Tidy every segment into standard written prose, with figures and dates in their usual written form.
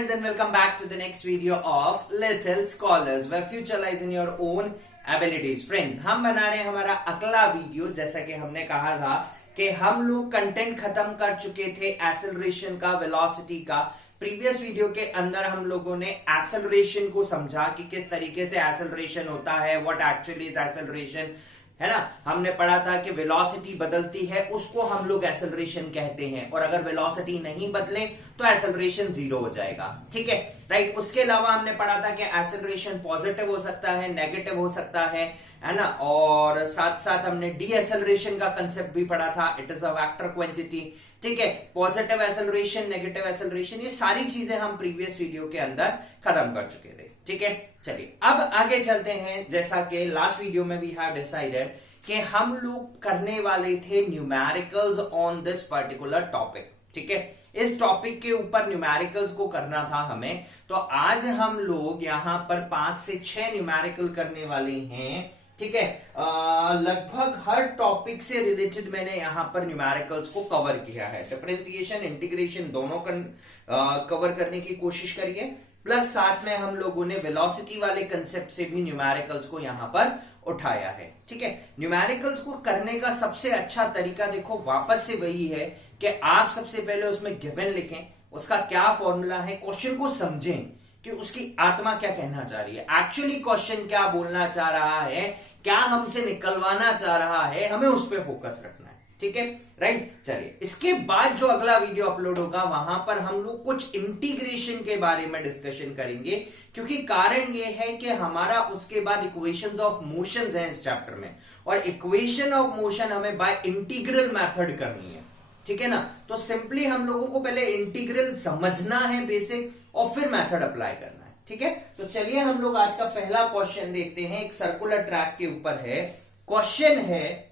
friends and welcome back to the next video of Little Scholars where future lies in your own abilities. Friends, हम बना रहे हैं हमारा अगला video. जैसा कि हमने कहा था कि हम लोग कंटेंट खत्म कर चुके थे एक्सेलरेशन का, वेलोसिटी का। प्रीवियस वीडियो के अंदर हम लोगों ने एक्सेलरेशन को समझा कि किस तरीके से एक्सेलरेशन होता है, व्हाट एक्चुअली इज एक्सेलरेशन, है ना। हमने पढ़ा था कि वेलोसिटी बदलती है उसको हम लोग एक्सेलरेशन कहते हैं, और अगर वेलोसिटी नहीं बदले तो एक्सेलरेशन जीरो हो जाएगा। ठीक है, राइट। उसके अलावा हमने पढ़ा था कि एक्सेलरेशन पॉजिटिव हो सकता है, नेगेटिव हो सकता है ना। और साथ साथ हमने डी एक्सेलरेशन का कंसेप्ट भी पढ़ा था, it is a vector quantity. ठीक है, पॉजिटिव एक्सेलरेशन, नेगेटिव एक्सेलरेशन, ये सारी चीजें हम प्रीवियस वीडियो के अंदर खत्म कर चुके थे। ठीक है, चलिए अब आगे चलते हैं। जैसा कि लास्ट वीडियो में वी हैव डिसाइडेड कि हम लोग करने वाले थे numericals on this particular topic. ठीक है, इस टॉपिक के ऊपर न्यूमेरिकल्स को करना था हमें, तो आज हम लोग यहां पर 5 से 6 न्यूमेरिकल करने वाले हैं। ठीक है, लगभग हर टॉपिक से रिलेटेड मैंने यहां पर न्यूमेरिकल्स को कवर किया है। डिफरेंशिएशन, इंटीग्रेशन दोनों कवर करने की कोशिश करिए, प्लस साथ में हम लोगों ने वेलोसिटी वाले कंसेप्ट से भी न्यूमेरिकल्स को यहां पर उठाया है। ठीक है, न्यूमेरिकल्स को करने का सबसे अच्छा तरीका देखो वापस से वही है कि आप सबसे पहले उसमें गिवन लिखें, उसका क्या फॉर्मूला है, क्वेश्चन को समझें कि उसकी आत्मा क्या कहना चाह रही है, एक्चुअली क्वेश्चन क्या बोलना चाह रहा है, क्या हमसे निकलवाना चाह रहा है, हमें उस पर फोकस रखना है। ठीक है, राइट। चलिए, इसके बाद जो अगला वीडियो अपलोड होगा वहां पर हम लोग कुछ इंटीग्रेशन के बारे में डिस्कशन करेंगे, क्योंकि कारण ये है कि हमारा उसके बाद इक्वेशंस ऑफ मोशंस हैं इस चैप्टर में, और इक्वेशन ऑफ मोशन हमें बाय इंटीग्रल मेथड करनी है। ठीक है ना, तो सिंपली हम लोगों को पहले इंटीग्रल समझना है बेसिक, और फिर मेथड अप्लाई करना है। ठीक है, तो चलिए हम लोग आज का पहला क्वेश्चन देखते हैं। एक सर्कुलर ट्रैक के ऊपर है, क्वेश्चन है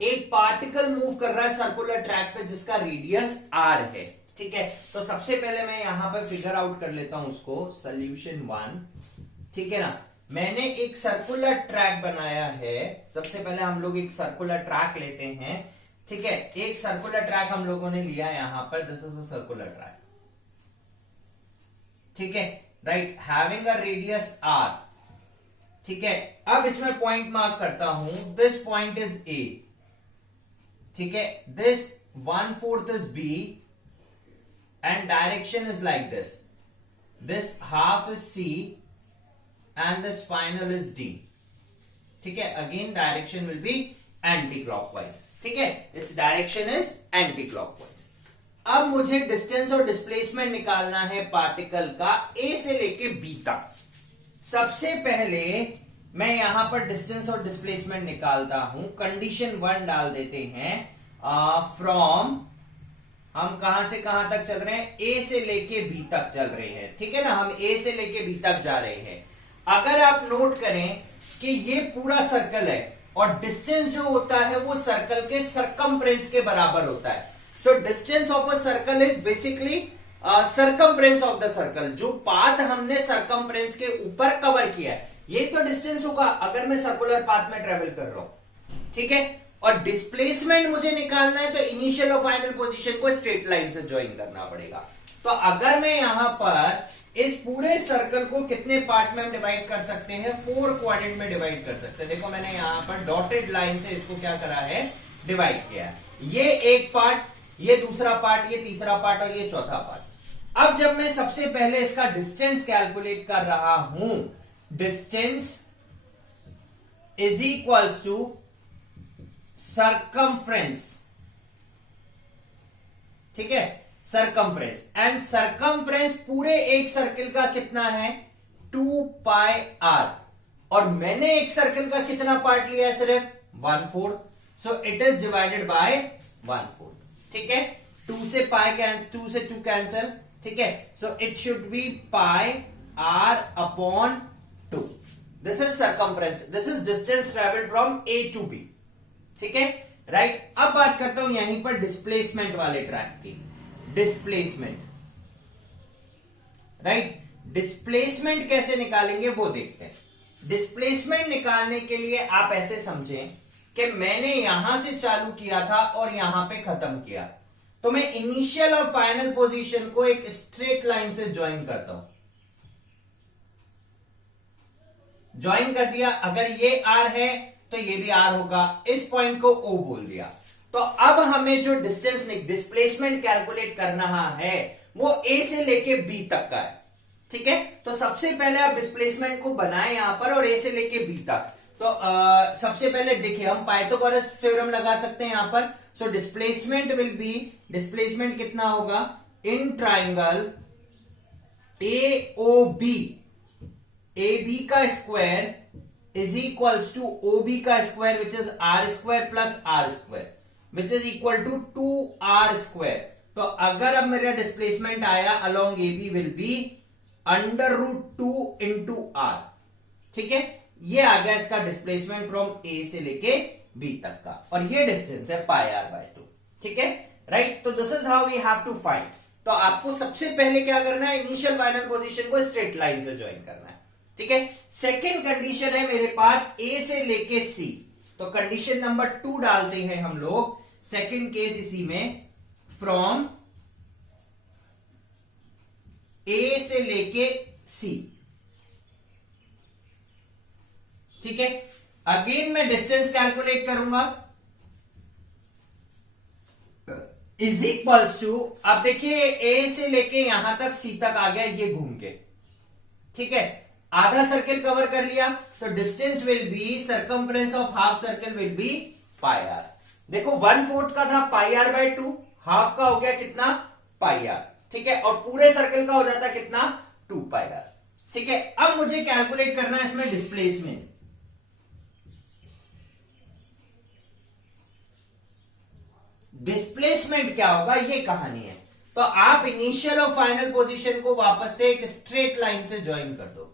एक पार्टिकल मूव कर रहा है सर्कुलर ट्रैक पे जिसका रेडियस r है। ठीक है, तो सबसे पहले मैं यहां पर फिगर आउट कर लेता हूं उसको, सोल्यूशन 1। ठीक है ना, मैंने एक सर्कुलर ट्रैक बनाया है। सबसे पहले हम लोग एक सर्कुलर ट्रैक लेते हैं। ठीक है, एक सर्कुलर ट्रैक हम लोगों ने लिया यहां पर, this is a circular track. ठीक है, right, having a radius r। ठीक है, अब इसमें पॉइंट मार्क करता हूं, दिस पॉइंट इज a। ठीक है, this 1/4 is B and direction is like this. This half is C and this final is D. ठीक है, again direction will be anti-clockwise. ठीक है, its direction is anti-clockwise. अब मुझे डिस्टेंस और displacement निकालना है पार्टिकल का A से लेके B तक। सबसे पहले मैं यहां पर डिस्टेंस और डिस्प्लेसमेंट निकालता हूं। कंडीशन 1 डाल देते हैं, फ्रॉम, हम कहां से कहां तक चल रहे हैं, ए से लेके बी तक चल रहे हैं। ठीक है ना, हम ए से लेके बी तक जा रहे हैं। अगर आप नोट करें कि ये पूरा सर्कल है और डिस्टेंस जो होता है वो सर्कल के सरकमफ्रेंस के बराबर होता है। So distance of a circle is basically circumference of the circle. जो पाथ हमने सरकमफ्रेंस के ऊपर कवर किया है, ये तो डिस्टेंस होगा अगर मैं सर्कुलर पाथ में ट्रेवल कर रहा हूं। ठीक है, और डिस्प्लेसमेंट मुझे निकालना है तो इनिशियल और फाइनल पोजीशन को स्ट्रेट लाइन से ज्वाइन करना पड़ेगा। तो अगर मैं यहां पर इस पूरे सर्कल को कितने पार्ट में हम डिवाइड कर सकते हैं, 4 क्वाड्रेंट में डिवाइड कर सकते हैं। देखो मैंने यहां पर डॉटेड लाइन से इसको क्या करा है, डिवाइड किया है। ये एक पार्ट, ये दूसरा पार्ट, ये तीसरा पार्ट और ये चौथा पार्ट। अब जब मैं सबसे पहले इसका डिस्टेंस कैलकुलेट कर रहा हूं, distance is equals to circumference. ठीक है, सरकमफ्रेंस, एंड सरकमफ्रेंस पूरे एक सर्कल का कितना है, 2 पाई r, और मैंने एक सर्कल का कितना पार्ट लिया है, सिर्फ 1/4, so it is divided by 1/4। ठीक है, 2 से 2 कैंसल। ठीक है, so it should be pi r upon 2। This is circumference, this is distance travelled from A to B। ठीक है, राइट। अब बात करता हूं यहीं पर डिस्प्लेसमेंट वाले ट्रैक की। डिस्प्लेसमेंट, राइट, डिस्प्लेसमेंट कैसे निकालेंगे वो देखते हैं। डिस्प्लेसमेंट निकालने के लिए आप ऐसे समझें कि मैंने यहां से चालू किया था और यहां पे खत्म किया। तो मैं इनिशियल और फाइनल पोजीशन को एक स्ट्रेट लाइन से ज्वाइन करता हूं। ज्वाइन कर दिया, अगर ये आर है तो ये भी आर होगा, इस पॉइंट को ओ बोल दिया। तो अब हमें जो डिस्टेंस डिस्प्लेसमेंट कैलकुलेट करना है वो ए से लेके बी तक का है। ठीक है, तो सबसे पहले आप डिस्प्लेसमेंट को बनाएं यहां पर, और ए से लेके बी तक। तो सबसे पहले देखिए हम पाइथागोरस थ्योरम लगा सकते हैं यहां पर। So displacement will be, displacement कितना होगा in triangle A O B, A B का square is equals to O B का square which is R square plus R square which is equal to 2r square. तो अगर अब मेरा displacement आया along A B will be √2 into R. ठीक है, ये आ गया इसका डिस्प्लेसमेंट फ्रॉम ए से लेके बी तक का, और ये डिस्टेंस है πr/2। ठीक है, राइट। तो this is how we have to find. तो आपको सबसे पहले क्या करना है, इनिशियल फाइनल पोजीशन को स्ट्रेट लाइन से ज्वाइन करना है। ठीक है, सेकेंड कंडीशन है मेरे पास ए से लेके सी। तो कंडीशन नंबर 2 डालते हैं हम लोग, सेकेंड केस इसी में, फ्रॉम ए से लेके सी। ठीक है, अगेन मैं डिस्टेंस कैलकुलेट करूंगा, इज इक्वल्स टू, अब देखिए ए से लेके यहां तक सी तक आ गया ये घूम के। ठीक है, आधा सर्किल कवर कर लिया, तो distance will be, circumference of half circle will be πr। देखो 1/4 का था πr/2, हाफ का हो गया कितना πr। ठीक है, और पूरे सर्कल का हो जाता है कितना 2πr। ठीक है, अब मुझे कैलकुलेट करना है इसमें डिस्प्लेसमेंट। डिस्प्लेसमेंट क्या होगा ये कहानी है। तो आप इनिशियल और फाइनल पोजीशन को वापस से एक स्ट्रेट लाइन से ज्वाइन कर दो,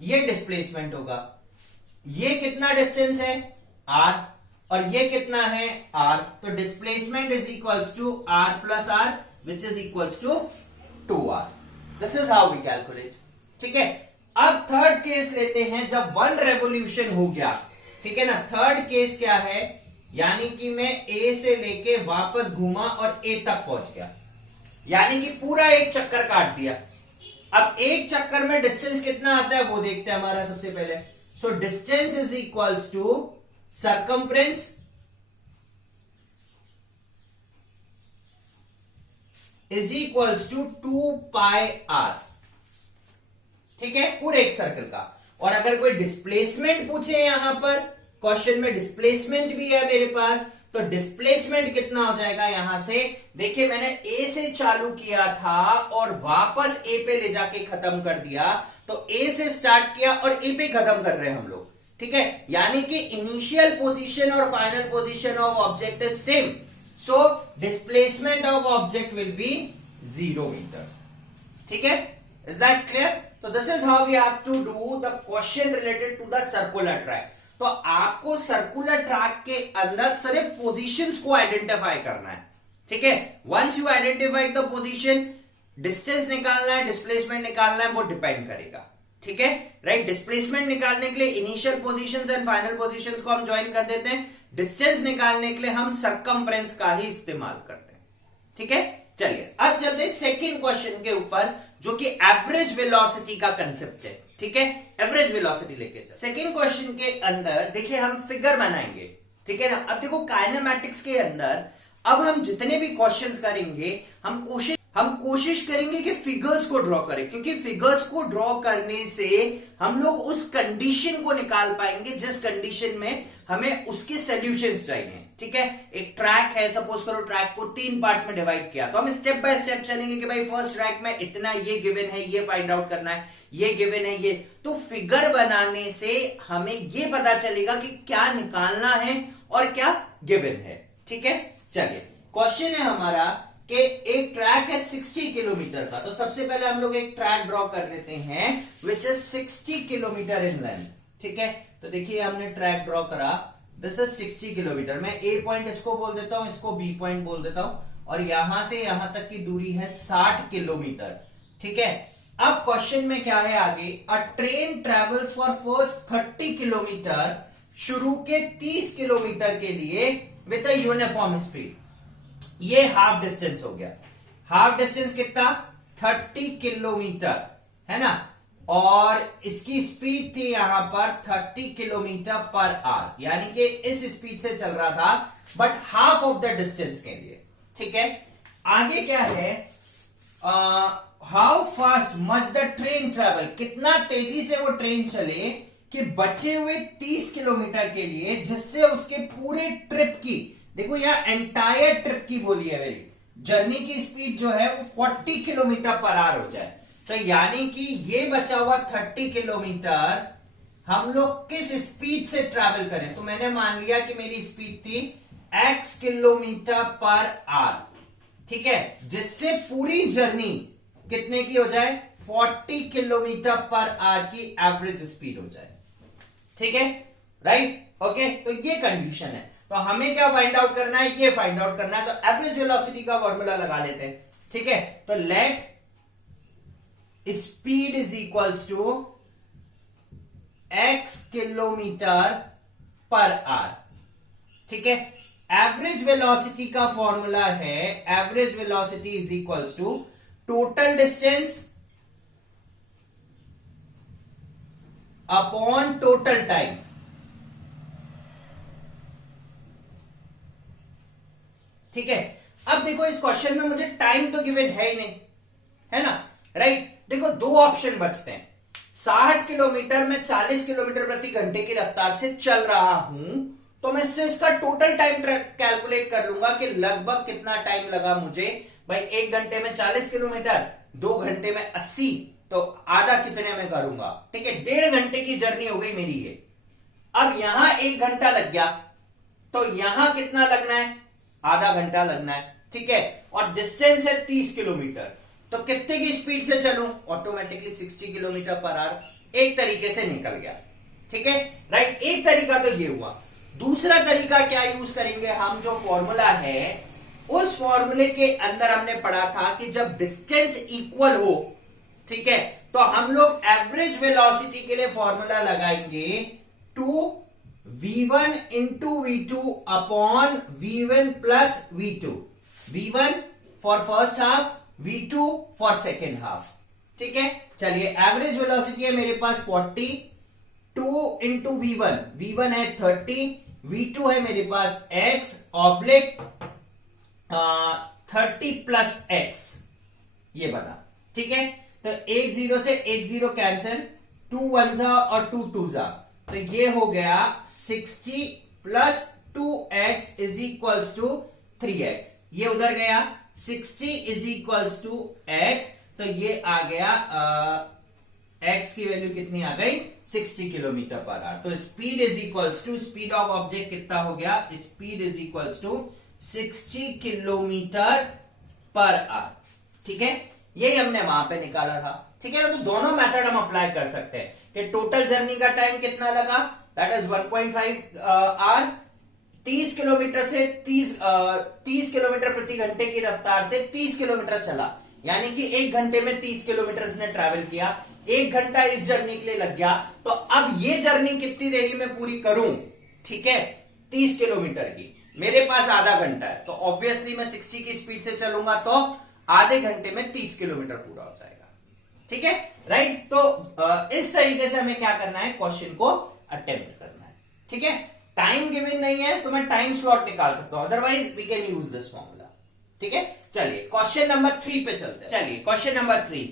ये डिस्प्लेसमेंट होगा। ये कितना डिस्टेंस है r, और ये कितना है r। तो displacement is equals to r plus r which is equals to 2r। This is how we calculate. ठीक है, अब थर्ड केस लेते हैं, जब 1 रेवोल्यूशन हो गया। ठीक है ना, थर्ड केस क्या है, यानी कि मैं ए से लेके वापस घूमा और ए तक पहुंच गया, यानी कि पूरा एक चक्कर काट दिया। अब एक चक्कर में डिस्टेंस कितना आता है वो देखते हैं हमारा सबसे पहले। So distance is equals to circumference is equals to 2πr। ठीक है, पूरे एक सर्कल का। और अगर कोई डिस्प्लेसमेंट पूछे यहां पर क्वेश्चन में, डिस्प्लेसमेंट भी है मेरे पास, तो डिस्प्लेसमेंट कितना हो जाएगा यहां से। देखिए मैंने ए से चालू किया था और वापस ए पे ले जाके खत्म कर दिया, तो ए से स्टार्ट किया और ए पे खत्म कर रहे हैं हम लोग। ठीक है, यानी कि इनिशियल पोजीशन और final position of object is same, so displacement of object will be 0 metres. ठीक है, इज दैट क्लियर। तो this is how we have to do the question related to the circular track. तो आपको circular track के अंदर सिर्फ positions को identify करना है। ठीक है, once you identify the position, distance निकालना है, डिस्प्लेसमेंट निकालना है, वो डिपेंड करेगा। ठीक है, राइट। डिस्प्लेसमेंट निकालने के लिए initial positions and final positions को हम ज्वाइन कर देते हैं, डिस्टेंस निकालने के लिए हम सर्कमफ्रेंस का ही इस्तेमाल करते हैं। ठीक है, चलिए अब चलते हैं सेकेंड क्वेश्चन के ऊपर, जो कि एवरेज वेलोसिटी का कंसेप्ट है। ठीक है, एवरेज वेलोसिटी लेके चल। सेकेंड क्वेश्चन के अंदर देखिए हम फिगर बनाएंगे। ठीक है ना, अब देखो काइनेमैटिक्स के अंदर अब हम जितने भी क्वेश्चंस करेंगे हम कोशिश करेंगे कि फिगर्स को ड्रॉ करें, क्योंकि फिगर्स को ड्रॉ करने से हम लोग उस कंडीशन को निकाल पाएंगे जिस कंडीशन में हमें उसके सॉल्यूशंस चाहिए। ठीक है, एक ट्रैक है, सपोज करो ट्रैक को 3 पार्ट्स में डिवाइड किया, तो हम स्टेप बाय स्टेप चलेंगे कि भाई फर्स्ट ट्रैक में इतना ये गिवन है, ये फाइंड आउट करना है, ये गिवन है, ये। तो फिगर बनाने से हमें ये पता चलेगा कि क्या निकालना है और क्या गिवन है। ठीक है, चलिए क्वेश्चन है हमारा कि एक ट्रैक है 60 किलोमीटर का। तो सबसे पहले हम लोग एक ट्रैक ड्रॉ कर लेते हैं which is 60 kilometre in length. ठीक है, तो देखिए हमने ट्रैक ड्रॉ करा, दिस इज 60 किलोमीटर। मैं ए पॉइंट इसको बोल देता हूं, इसको बी पॉइंट बोल देता हूं, और यहां से यहां तक की दूरी है 60 किलोमीटर। ठीक है, अब क्वेश्चन में क्या है आगे, अ train travels for first 30 kilometre, शुरू के 30 किलोमीटर के लिए विद अ यूनिफॉर्म स्पीड। ये हाफ डिस्टेंस हो गया। हाफ डिस्टेंस कितना? 30 किलोमीटर, है ना। और इसकी स्पीड थी यहां पर 30 किलोमीटर पर आवर, यानी कि इस स्पीड से चल रहा था, but half of the distance के लिए। ठीक है, आगे क्या है? How fast must the train travel, कितना तेजी से वो ट्रेन चले कि बचे हुए 30 किलोमीटर के लिए, जिससे उसके पूरे ट्रिप की, देखो यहां एंटायर ट्रिप की बोली है मेरी, जर्नी की स्पीड जो है वो 40 किलोमीटर पर आवर हो जाए। तो यानी कि ये बचा हुआ 30 किलोमीटर हम लोग किस स्पीड से ट्रैवल करें? तो मैंने मान लिया कि मेरी स्पीड थी x किलोमीटर पर आवर, ठीक है, जिससे पूरी जर्नी कितने की हो जाए? 40 किलोमीटर पर आवर की एवरेज स्पीड हो जाए। ठीक है, राइट, ओके। तो ये कंडीशन है। तो हमें क्या फाइंड आउट करना है? ये फाइंड आउट करना है। तो एवरेज वेलोसिटी का फॉर्मूला लगा लेते हैं। ठीक है, तो let speed is equals to x kilometre per hour. ठीक है, एवरेज वेलोसिटी का फॉर्मूला है, average velocity is equals to total distance upon total time. ठीक है, अब देखो इस क्वेश्चन में मुझे टाइम तो गिवन है ही नहीं, है ना, राइट। देखो दो ऑप्शन बचते हैं। 60 किलोमीटर में 40 किलोमीटर प्रति घंटे की रफ्तार से चल रहा हूं, तो मैं इससे इसका टोटल टाइम कैलकुलेट कर लूंगा कि लगभग कितना टाइम लगा मुझे। भाई 1 घंटे में 40 किलोमीटर, 2 घंटे में 80, तो आधा कितने में करूंगा? ठीक है, 1.5 घंटे की जर्नी हो गई मेरी ये। अब यहां 1 घंटा लग गया, तो यहां कितना लगना है? आधा घंटा लगना है। ठीक है, और डिस्टेंस है 30 किलोमीटर, तो कितने की स्पीड से चलूं? Automatically 60 kilometre per our. एक तरीके से निकल गया। ठीक है, राइट, एक तरीका तो ये हुआ। दूसरा तरीका क्या यूज करेंगे हम? जो फॉर्मूला है उस फॉर्मूले के अंदर हमने पढ़ा था कि जब डिस्टेंस इक्वल हो, ठीक है, तो हम लोग एवरेज वेलोसिटी के लिए फॉर्मूला लगाएंगे 2v1 into v2 upon v1 plus v2। v1 for first half, v2 for second half. ठीक है, चलिए एवरेज वेलोसिटी है मेरे पास 40, 2 इंटू v1, v1 है 30, v2 है मेरे पास x ऑब्लिक 30 प्लस x, ये बना। ठीक है, तो 1 0 से 1 0 कैंसिल, 2 1 जा और 2 2 जा, तो ये हो गया 60 plus 2x is equals to 3x। ये उधर गया, 60 इज इक्वल्स टू x, तो ये आ गया x की वैल्यू कितनी आ गई? 60 किलोमीटर पर आवर। तो speed is equals to, speed of object कितना हो गया? Speed is equals to 60 kilometre per hour. ठीक है, यही हमने वहां पे निकाला था। ठीक है ना, तो दोनों मेथड हम अप्लाई कर सकते हैं कि टोटल जर्नी का टाइम कितना लगा, दैट इज 1.5 आवर। 30 किलोमीटर से 30 किलोमीटर प्रति घंटे की रफ्तार से 30 किलोमीटर चला, यानी कि 1 घंटे में 30 किलोमीटर इसने ट्रैवल किया। 1 घंटा इस जर्नी के लिए लग गया। तो अब ये जर्नी कितनी देरी में पूरी करूं? ठीक है, 30 किलोमीटर की, मेरे पास आधा घंटा है, तो ऑब्वियसली मैं 60 की स्पीड से चलूंगा तो आधे घंटे में 30 किलोमीटर पूरा हो जाएगा। ठीक है, राइट। तो इस तरीके से हमें क्या करना है? क्वेश्चन को अटेम्प्ट करना है। ठीक है, टाइम गिवन नहीं है तो मैं टाइम स्लॉट निकाल सकता हूं, otherwise we can use this formula. ठीक है, चलिए क्वेश्चन नंबर 3 पे चलते हैं। चलिए question number 3,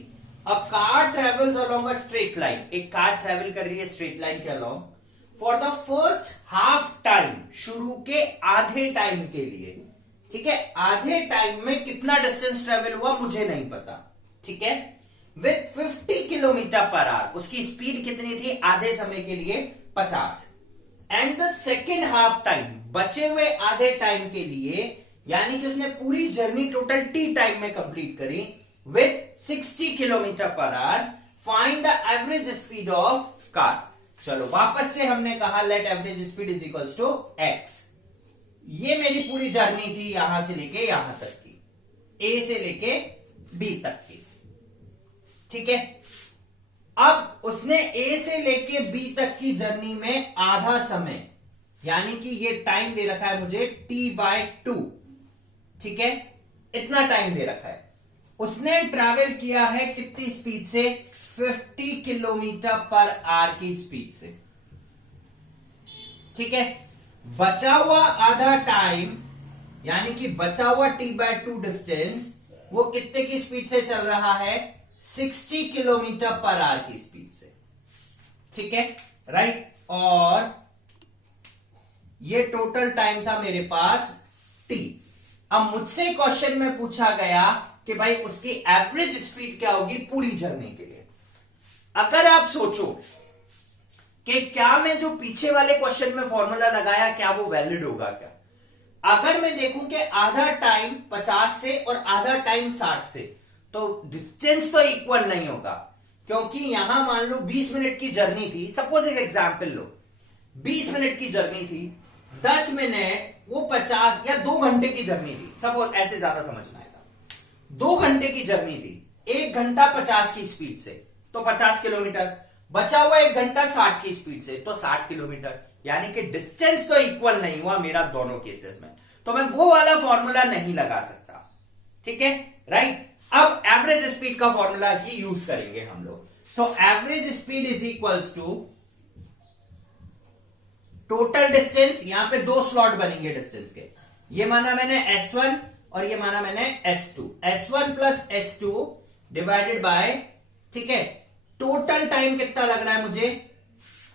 a car travels along a straight line. एक कार ट्रेवल कर रही है स्ट्रेट लाइन के along for the first half time, शुरू के आधे टाइम के लिए। ठीक है, आधे टाइम में कितना डिस्टेंस ट्रेवल हुआ मुझे नहीं पता। ठीक है, विथ 50 किलोमीटर पर आवर, उसकी स्पीड कितनी थी आधे समय के लिए? 50। And the second half time, बचे हुए आधे टाइम के लिए, यानी कि उसने पूरी जर्नी टोटल टी टाइम में कंप्लीट करी with 60 kilometre per hour. Find the average speed of car. चलो वापस से हमने कहा let average speed is equals to x। ये मेरी पूरी जर्नी थी यहां से लेके यहां तक की, A से लेके B तक की। ठीक है, अब उसने A से लेके B तक की जर्नी में आधा समय, यानी कि ये टाइम दे रखा है मुझे T/2। ठीक है, इतना टाइम दे रखा है। उसने ट्रैवल किया है कितनी स्पीड से? 50 किलोमीटर पर आवर की स्पीड से, ठीक है। बचा हुआ आधा टाइम यानी कि बचा हुआ t/2 डिस्टेंस वो कितने की स्पीड से चल रहा है? 60 किलोमीटर पर आवर की स्पीड से, ठीक है, राइट। और ये टोटल टाइम था मेरे पास t। अब मुझसे क्वेश्चन में पूछा गया कि भाई उसकी एवरेज स्पीड क्या होगी पूरी जर्नी के लिए। अगर आप सोचो कि क्या मैं जो पीछे वाले क्वेश्चन में फॉर्मूला लगाया क्या वो वैलिड होगा क्या? अगर मैं देखूं कि आधा टाइम 50 से और आधा टाइम 60 से, तो डिस्टेंस तो इक्वल नहीं होगा, क्योंकि यहां मान लो 20 मिनट की जर्नी थी, सपोज एक एग्जांपल लो, 20 मिनट की जर्नी थी, 10 मिनट वो 50 या 2 घंटे की जर्नी थी, सपोज, ऐसे ज्यादा समझना आएगा। 2 घंटे की जर्नी थी, 1 घंटा 50 की स्पीड से तो 50 किलोमीटर, बचा हुआ 1 घंटा 60 की स्पीड से तो 60 किलोमीटर, यानी कि डिस्टेंस तो इक्वल नहीं हुआ मेरा दोनों केसेस में, तो मैं वो वाला फॉर्मूला नहीं लगा सकता, ठीक है, राइट। अब एवरेज स्पीड का फॉर्मूला ही यूज करेंगे हम लोग। So average speed is equals to total distance, यहां पे 2 स्लॉट बनेंगे डिस्टेंस के, ये माना मैंने S1 और ये माना मैंने S2, S1 plus S2 divided by, ठीक है, टोटल टाइम कितना लग रहा है मुझे?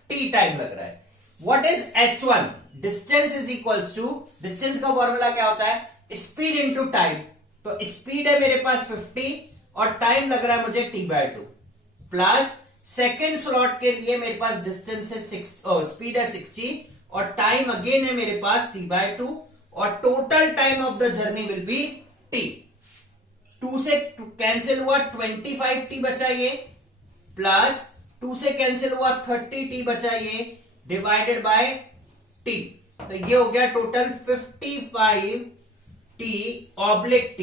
T टाइम लग रहा है। What is S1? Distance is equals to, distance का फॉर्मूला क्या होता है? स्पीड इंटू टाइम, तो स्पीड है मेरे पास 50 और टाइम लग रहा है मुझे T/2, प्लस सेकेंड स्लॉट के लिए मेरे पास डिस्टेंस है स्पीड है 60 और टाइम अगेन है मेरे पास T/2 और total time of the journey will be T। 2 से कैंसिल हुआ 25T बचा ये, प्लस 2 से कैंसिल हुआ 30T बचा ये, डिवाइडेड बाय T, तो ये हो गया total 55T oblique T,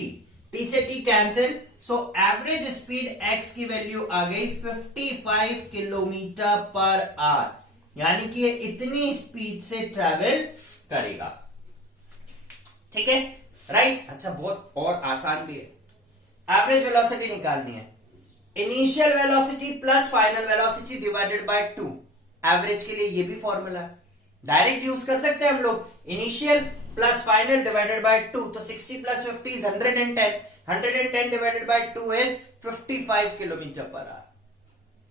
T से T कैंसिल, सो एवरेज स्पीड x की वैल्यू आ गई 55 किलोमीटर पर आवर, यानी कि ये इतनी स्पीड से ट्रैवल करेगा, ठीक है, राइट। अच्छा, बहुत और आसान भी है, एवरेज वेलोसिटी निकालनी है, initial velocity plus final velocity divided by 2, average के लिए ये भी फॉर्मूला है, डायरेक्ट यूज कर सकते हैं हम लोग, initial plus final divided by 2, तो 60 plus 50 is 110, 110 divided by 2 is 55 kilometre per hour,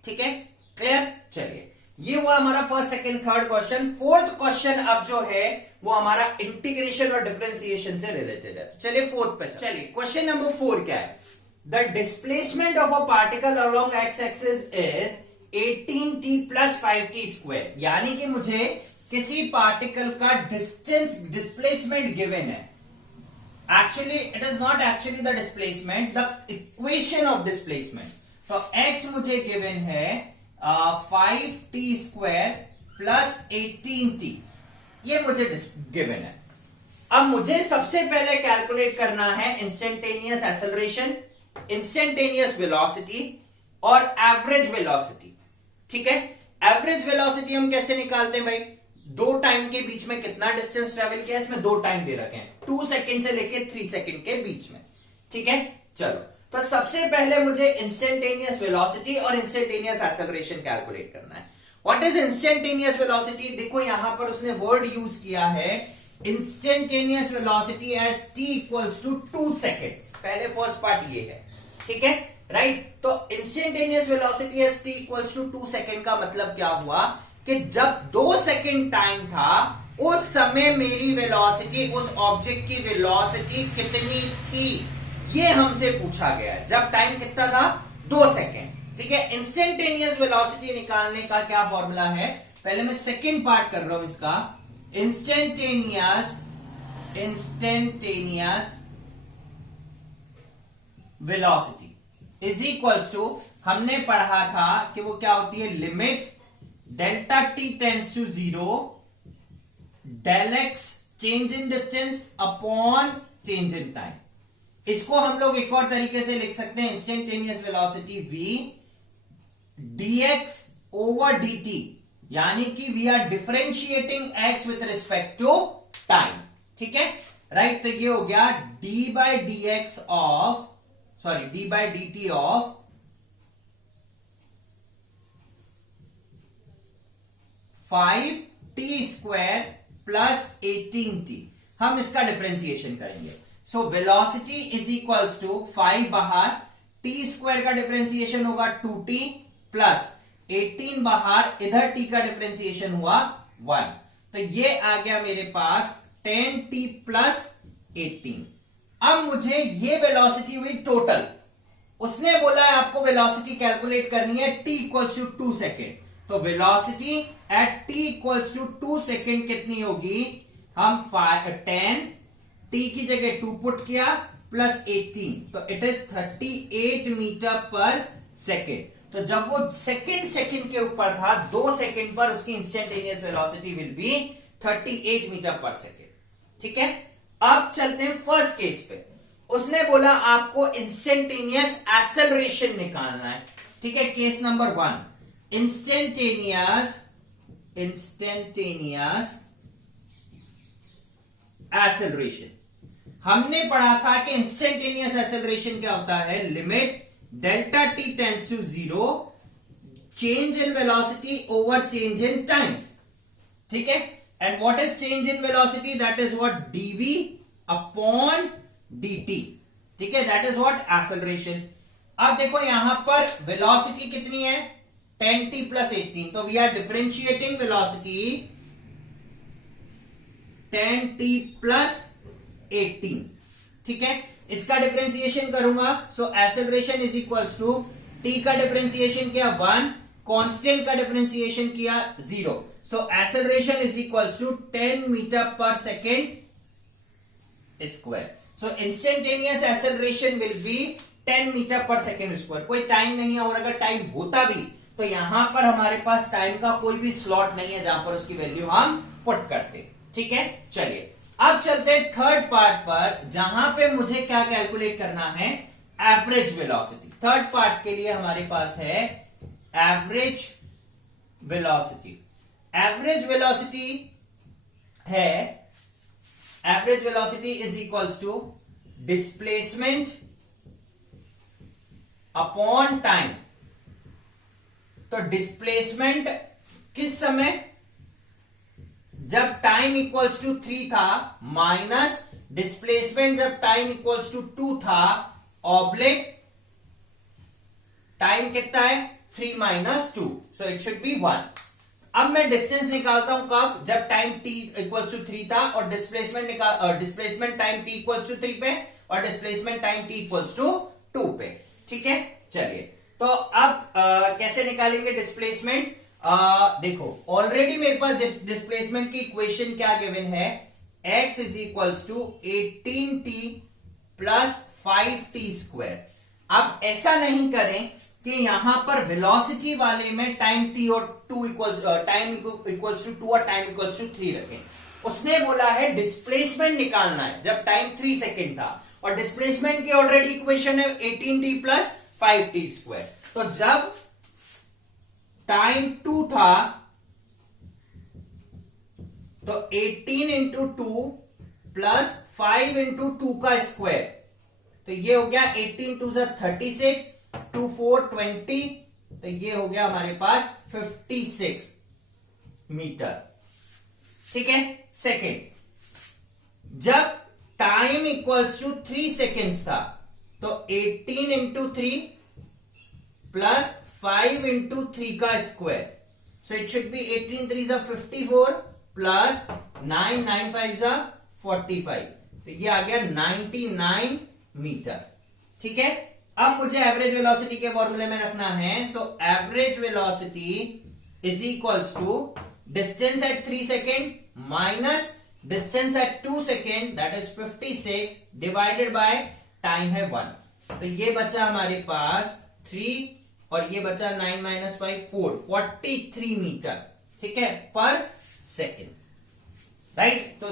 ठीक है, क्लियर। चलिए, ये हुआ हमारा first, second, third question. Fourth question अब जो है वो हमारा इंटीग्रेशन और डिफरेंशिएशन से रिलेटेड है। चलिए फोर्थ पे चलिए, क्वेश्चन नंबर 4 क्या है? The displacement of a particle along x axis is 18t plus 5t square, यानी कि मुझे किसी पार्टिकल का डिस्टेंस डिस्प्लेसमेंट गिवन है। Actually it is not actually the displacement, the equation of displacement. तो x मुझे गिवन है 5t स्क्वायर प्लस 18t, ये मुझे गिवन है। अब मुझे सबसे पहले कैलकुलेट करना है इंस्टेंटेनियस एक्सेलरेशन, इंस्टेंटेनियस वेलोसिटी और एवरेज वेलोसिटी, ठीक है। एवरेज वेलोसिटी हम कैसे निकालते हैं भाई? 2 टाइम के बीच में कितना डिस्टेंस ट्रेवल किया, इसमें 2 टाइम दे रखे हैं, 2 सेकंड से लेके 3 सेकंड के बीच में, ठीक है। चलो, तो सबसे पहले मुझे इंस्टेंटेनियस वेलोसिटी और इंस्टेंटेनियस एक्सेलरेशन कैलकुलेट करना है। What is instantaneous velocity? देखो यहां पर उसने वर्ड यूज किया है instantaneous velocity at t equals to 2 second. पहले फर्स्ट पार्ट ये है, ठीक है, राइट। तो instantaneous velocity at t equals to 2 second का मतलब क्या हुआ कि जब 2 सेकेंड टाइम था उस समय मेरी वेलोसिटी, उस ऑब्जेक्ट की वेलोसिटी कितनी थी, ये हमसे पूछा गया है। जब टाइम कितना था? 2 सेकेंड, ठीक है। इंस्टेंटेनियस वेलोसिटी निकालने का क्या फॉर्मूला है? पहले मैं सेकेंड पार्ट कर रहा हूं इसका। Instantaneous velocity is equals to, हमने पढ़ा था कि वो क्या होती है, limit delta t tends to 0 del x change in distance upon change in time. इसको हम लोग एक और तरीके से लिख सकते हैं, instantaneous velocity v dx over dt, यानी कि we are differentiating x with respect to time, ठीक है, राइट। तो ये हो गया D by D X of, sorry D by D T of 5t² plus 18t। हम इसका डिफरेंशिएशन करेंगे। So velocity is equals to 5 बाहर, t² का डिफरेंशिएशन होगा 2t प्लस 18 बाहर, इधर t का डिफरेंशिएशन हुआ 1। तो ये आ गया मेरे पास 10t प्लस 18। अब मुझे ये वेलोसिटी हुई टोटल। उसने बोला है आपको वेलोसिटी कैलकुलेट करनी है t इक्वल्स टू 2 सेकेंड। तो velocity at t equals to 2 second कितनी होगी? हम 10 t की जगह 2 पुट किया प्लस 18, तो it is 38 metre per second. तो जब वो सेकेंड के ऊपर था, 2 सेकेंड पर उसकी instantaneous velocity will be 38 metre per second. ठीक है, अब चलते हैं फर्स्ट केस पे। उसने बोला आपको इंस्टेंटेनियस एक्सेलरेशन निकालना है। ठीक है, केस नंबर 1, इंस्टेंटेनियस एक्सेलरेशन। हमने पढ़ा था कि इंस्टेंटेनियस एक्सेलरेशन क्या होता है? Limit delta T tends to 0, change in velocity over change in time. ठीक है, and what is change in velocity? That is what DV upon dt। ठीक है, दैट इज व्हाट एक्सेलरेशन। अब देखो यहां पर वेलोसिटी कितनी है? 10t plus 18। तो we are differentiating velocity 10t plus 18। ठीक है, इसका डिफरेंशिएशन करूंगा। So acceleration is equals to t का डिफरेंशिएशन किया 1, कांस्टेंट का डिफरेंशिएशन किया 0। So acceleration is equals to 10 metre per second square. So instantaneous acceleration will be 10 metre per second square. कोई time नहीं है, और अगर टाइम होता भी तो यहां पर हमारे पास टाइम का कोई भी स्लॉट नहीं है जहां पर उसकी वैल्यू हम पुट करते। ठीक है, चलिए अब चलते हैं थर्ड पार्ट पर, जहां पे मुझे क्या कैलकुलेट करना है? Average velocity. थर्ड पार्ट के लिए हमारे पास है एवरेज वेलोसिटी। एवरेज वेलोसिटी है, average velocity is equals to displacement upon time. तो डिस्प्लेसमेंट किस समय? जब टाइम इक्वल्स टू 3 था, माइनस डिस्प्लेसमेंट जब टाइम इक्वल्स टू 2 था, ऑब्लिक टाइम कितना है? 3 minus 2, so it should be 1। अब मैं डिस्टेंस निकालता हूं कब? जब टाइम t इक्वल्स टू 3 था और displacement time t equals to 3 पे और displacement time t equals to 2 पे। ठीक है, चलिए तो अब कैसे निकालेंगे डिस्प्लेसमेंट? देखो ऑलरेडी मेरे पास डिस्प्लेसमेंट की इक्वेशन क्या गिवन है? x is equals to 18t plus 5t²। अब ऐसा नहीं करें कि यहां पर वेलोसिटी वाले में टाइम t और 2 टाइम इक्वल्स टू 2 और टाइम इक्वल्स टू 3 रखें। उसने बोला है डिस्प्लेसमेंट निकालना है जब टाइम 3 सेकेंड था, और डिस्प्लेसमेंट की ऑलरेडी इक्वेशन है 18t प्लस 5t²। तो जब टाइम 2 था तो 18 इंटू 2 प्लस 5 इंटू 2 का स्क्वायर, तो ये हो गया 18 2 36, 2 4 20, तो ये हो गया हमारे पास 56 मीटर। ठीक है, सेकेंड जब टाइम इक्वल्स टू 3 सेकेंड्स था तो 18 इंटू 3 प्लस 5 इंटू 3 का square, so it should B 18 3 54 plus 9 9 5 45, तो ये आ गया 99 मीटर। ठीक है, अब मुझे एवरेज वेलोसिटी के फॉर्मूले में रखना है। So average velocity is equals to distance at 3 second minus distance at 2 second, that is 56 divided by time है 1। तो ये बचा हमारे पास 3 और ये बचा 9 माइनस 5 4, 43 मीटर। ठीक है, पर सेकेंड, राइट। तो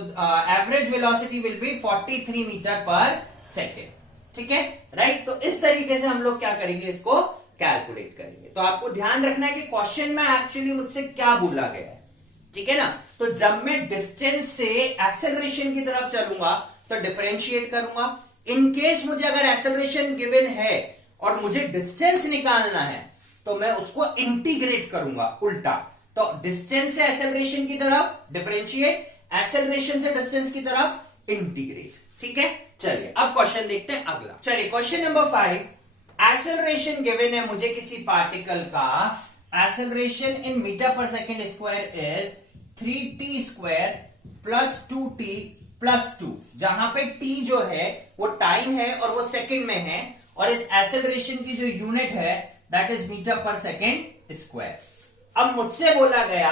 average velocity will be 43 metre per second. ठीक है, राइट। तो इस तरीके से हम लोग क्या करेंगे, इसको कैलकुलेट करेंगे। तो आपको ध्यान रखना है कि क्वेश्चन में एक्चुअली मुझसे क्या बोला गया है। ठीक है ना, तो जब मैं डिस्टेंस से एक्सेलरेशन की तरफ चलूंगा तो डिफरेंशिएट करूंगा। इन केस मुझे अगर एक्सेलरेशन गिवन है और मुझे डिस्टेंस निकालना है तो मैं उसको इंटीग्रेट करूंगा उल्टा। तो डिस्टेंस से एक्सेलरेशन की तरफ डिफरेंशिएट, एक्सेलरेशन से डिस्टेंस की तरफ इंटीग्रेट। ठीक है, चलिए अब क्वेश्चन देखते हैं अगला। चलिए क्वेश्चन नंबर 5, एक्सेलरेशन गिवन है मुझे किसी पार्टिकल का, acceleration in metre per second square is 3t square plus 2t plus 2, जहां पे t जो है वो टाइम है और वो सेकंड में है, और इस एक्सेलरेशन की जो यूनिट है that is metre per second square. अब मुझसे बोला गया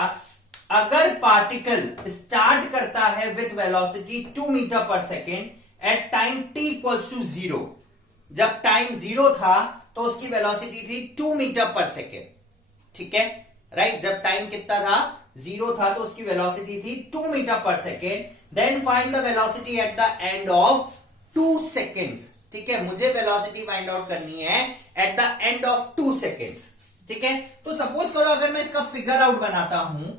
अगर पार्टिकल स्टार्ट करता है with velocity 2 metre per second at time t equals to 0, जब टाइम 0 था तो उसकी वेलोसिटी थी 2 मीटर पर सेकेंड। ठीक है, राइट, जब टाइम कितना था 0 था तो उसकी वेलोसिटी थी 2 metre per second. Then find the velocity at the end of 2 seconds. ठीक है, मुझे वेलोसिटी फाइंड आउट करनी है at the end of 2 seconds. ठीक है, तो सपोज करो अगर मैं इसका फिगर आउट बनाता हूं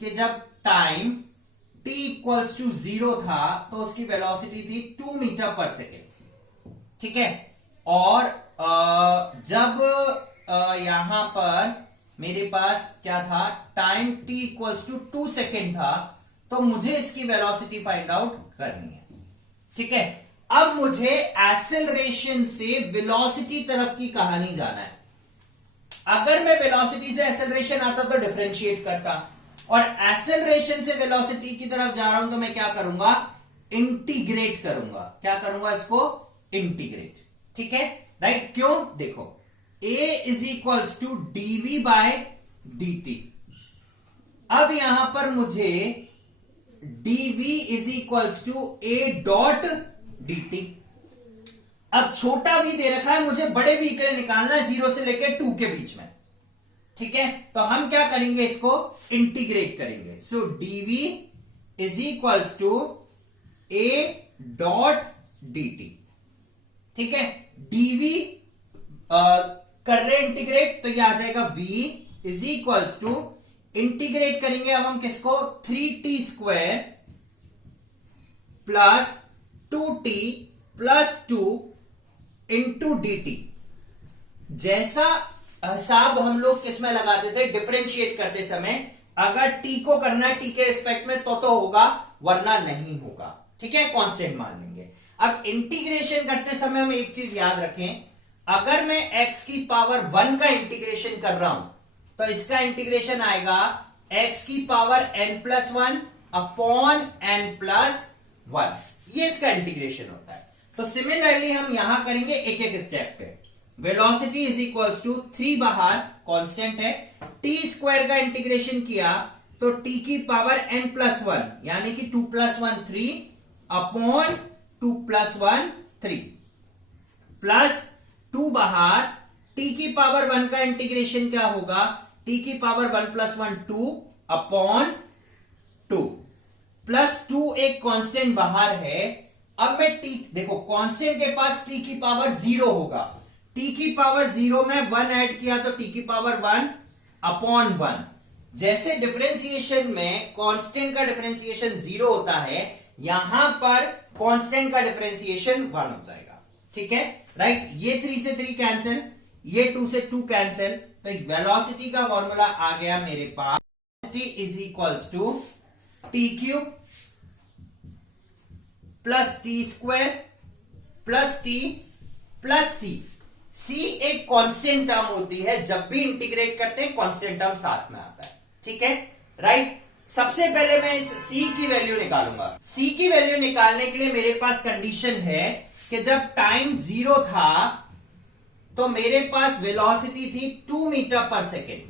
कि जब टाइम t इक्वल्स टू 0 था तो उसकी वेलोसिटी थी 2 मीटर पर सेकेंड। ठीक है, और जब यहां पर मेरे पास क्या था, time t equals to 2 second था, तो मुझे इसकी वेलोसिटी फाइंड आउट करनी है। ठीक है, अब मुझे एक्सेलरेशन से वेलोसिटी तरफ की कहानी जाना है। अगर मैं वेलोसिटी से एक्सेलरेशन आता तो डिफरेंशिएट करता, और एक्सेलरेशन से वेलोसिटी की तरफ जा रहा हूं तो मैं क्या करूंगा, इंटीग्रेट करूंगा। क्या करूंगा, इसको इंटीग्रेट। ठीक है, राइट, क्यों, देखो a is equals to dv by dt। अब यहां पर मुझे dv is equals to a dot dt। अब छोटा v दे रखा है, मुझे बड़े v के लिए निकालना है 0 से लेकर 2 के बीच में। ठीक है, तो हम क्या करेंगे, इसको इंटीग्रेट करेंगे। So dv is equals to a dot dt। ठीक है, dv कर रहे इंटीग्रेट तो ये आ जाएगा v is equals to, integrate करेंगे अब हम किसको, 3t square plus 2t plus 2 into dt। जैसा हिसाब हम लोग किसमें लगाते थे, डिफरेंशिएट करते समय, अगर t को करना है t के रिस्पेक्ट में तो होगा, वरना नहीं होगा। ठीक है, कांस्टेंट मान लेंगे। अब इंटीग्रेशन करते समय हम एक चीज याद रखें, अगर मैं x की पावर 1 का इंटीग्रेशन कर रहा हूं तो इसका इंटीग्रेशन आएगा x की पावर n+1 अपॉन n+1, ये इसका इंटीग्रेशन होता है। तो सिमिलरली हम यहां करेंगे एक एक स्टेप पे। वेलोसिटी इज इक्वल्स टू 3 बाहर कांस्टेंट है, t स्क्वायर का इंटीग्रेशन किया तो t की पावर n+1 यानी कि 2 + 1 3 अपॉन 2 + 1 3 प्लस 2 बाहर, t की पावर 1 का इंटीग्रेशन क्या होगा, t की पावर 1 + 1 2 अपॉन 2 प्लस 2 एक कांस्टेंट बाहर है। अब मैं t, देखो कांस्टेंट के पास t की पावर 0 होगा, t की पावर 0 में 1 ऐड किया तो t की पावर 1 अपॉन 1। जैसे डिफरेंशिएशन में कांस्टेंट का डिफरेंशिएशन 0 होता है, यहां पर कांस्टेंट का डिफरेंशिएशन 1 हो जाएगा। ठीक है, राइट, ये 3 से 3 कैंसिल, ये 2 से 2 कैंसिल, तो वेलोसिटी का फॉर्मूला आ गया मेरे पास, velocity is equals to T cube plus T square plus T plus C. C एक कांस्टेंट टर्म होती है, जब भी इंटीग्रेट करते हैं कांस्टेंट टर्म साथ में आता है। ठीक है, राइट, सबसे पहले मैं इस c की वैल्यू निकालूंगा। c की वैल्यू निकालने के लिए मेरे पास कंडीशन है कि जब टाइम 0 था तो मेरे पास वेलोसिटी थी 2 मीटर पर सेकेंड।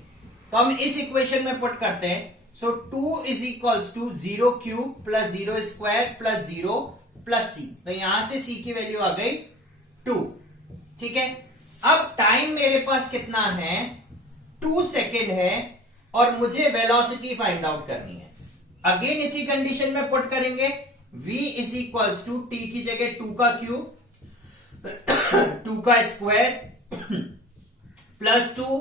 तो हम इस इक्वेशन में पुट करते हैं। So 2 is equals to 0 cube plus 0 square plus 0 plus सी। तो यहां से c की वैल्यू आ गई 2। ठीक है, अब टाइम मेरे पास कितना है, 2 सेकेंड है, और मुझे वेलोसिटी फाइंड आउट करनी है। अगेन इसी कंडीशन में पुट करेंगे, v is equals to t की जगह 2 का क्यूब 2 का स्क्वायर प्लस 2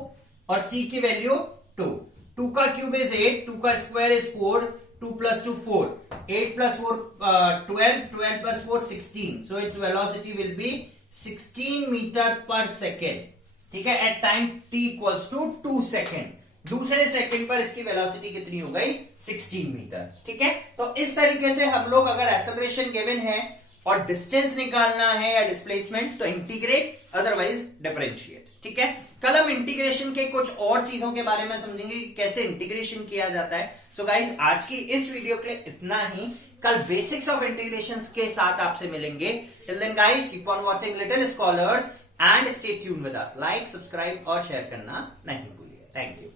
और c की वैल्यू 2। 2 का क्यूब इज 8, 2 का square is 4, 2 plus 2 4, 8 plus 4 12, 12 plus 4 16. So its velocity will be 16 meter per second. ठीक है, at time t equals to 2 second. दूसरे सेकंड पर इसकी वेलोसिटी कितनी हो गई? 16 मीटर. ठीक है, तो इस तरीके से हम लोग अगर एक्सेलरेशन गिवन है और डिस्टेंस निकालना है या डिस्प्लेसमेंट तो इंटीग्रेट, अदरवाइज डिफरेंशिएट. ठीक है, कल हम इंटीग्रेशन के कुछ और चीजों के बारे में समझेंगे कि कैसे इंटीग्रेशन किया जाता है. सो गाइज, आज की इस वीडियो के लिए इतना ही. कल बेसिक्स ऑफ इंटीग्रेशन के साथ आपसे मिलेंगे. Till then guys, keep on watching little scholars and stay tuned with us. Like, subscribe और शेयर करना नहीं भूलिए. Thank you.